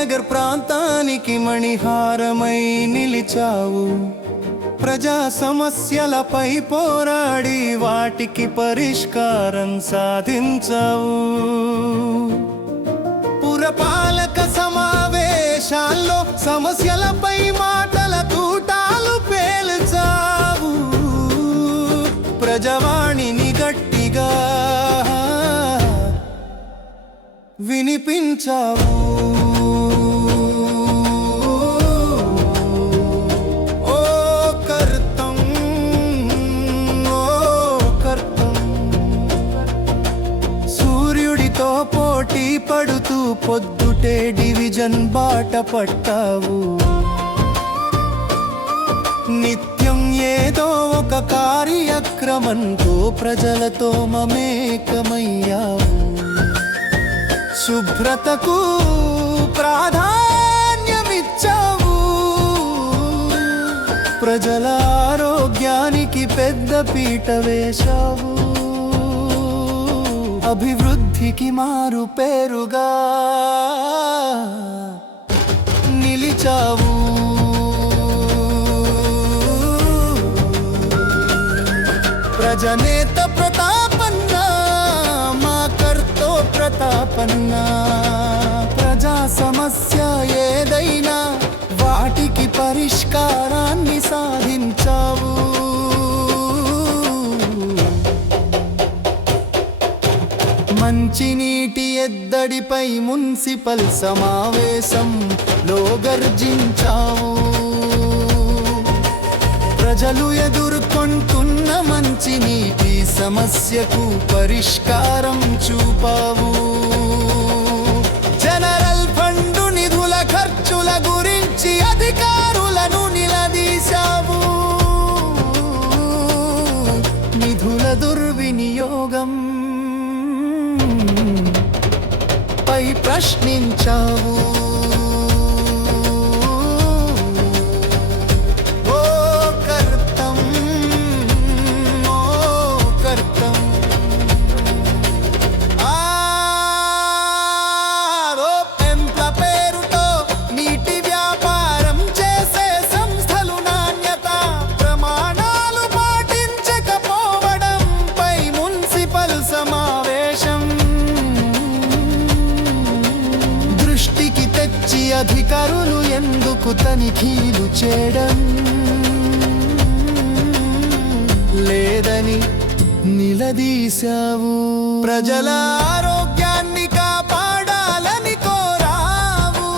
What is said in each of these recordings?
నగర్ ప్రాంతానికి మణిహారమై నిలిచావు. ప్రజా సమస్యలపై పోరాడి వాటికి పరిష్కారం సాధించావు. పురపాలక సమావేశాల్లో సమస్యలపై మాటల తూటాలు పేల్చావు. ప్రజావాణిని గట్టిగా వినిపించావు. పోటీ పడుతూ పొద్దుటే డివిజన్ బాట పట్టావు. నిత్యం ఏదో ఒక కార్యక్రమంతో ప్రజలతో మమేకమయ్యావు. శుభ్రతకు ప్రాధాన్యమిచ్చావు. ప్రజల ఆరోగ్యానికి పెద్ద పీట వేశావు. అభివృద్ధికి మారు పేరుగా నిలిచావు. ప్రజనేత ప్రతాపన్న, మా కర్తో ప్రతాపన్న. ప్రజా సమస్య ఏదైనా వాటికి పరిష్కారాన్ని సాధించావు. మంచినీటి ఎద్దడిపై మున్సిపల్ సమావేశంలో గర్జించావు. ప్రజలు ఎదుర్కొంటున్న మంచినీటి సమస్యకు పరిష్కారం చూపావు. జనరల్ ఫండ్ నిధుల ఖర్చుల గురించి అధికారులను నిలదీశావు. నిధుల దుర్వినియోగం పై ప్రశ్నించావు. ఓ కర్తం, ఓ కర్తం. ఎంప్ల పేరుతో నీటి వ్యాపారం చేసే సంస్థలు నాణ్యత ప్రమాణాలు పాటించకపోవడంపై మున్సిపల్ సమావేశం తెచ్చి అధికారులు ఎందుకు తనిఖీలు చేయడం లేదని నిలదీశావు. ప్రజల ఆరోగ్యాన్ని కాపాడాలని కోరావు.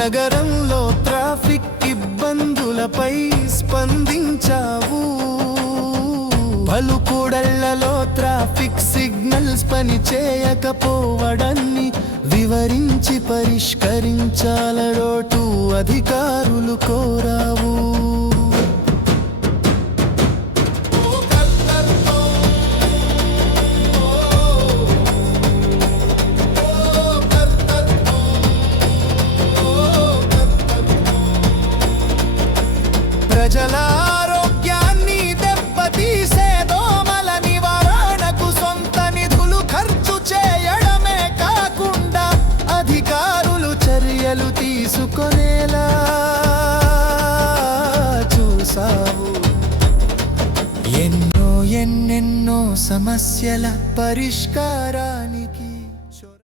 నగరంలో ట్రాఫిక్ ఇబ్బందులపై స్పందించావు. పలు కూడళ్లలో ట్రాఫిక్ సిగ్నల్స్ పని చేయకపోవడాన్ని వివరించి పరిష్కరించాలరోటు అధికారులు కోరావు. ప్రజల ఆరోగ్యాన్ని దెబ్బతీసే దోమల నివారణకు సొంత నిధులు ఖర్చు చేయడమే కాకుండా అధికారులు చర్యలు తీసుకొనేలా చూసావు. ఎన్నెన్నో సమస్యల పరిష్కారాన్ని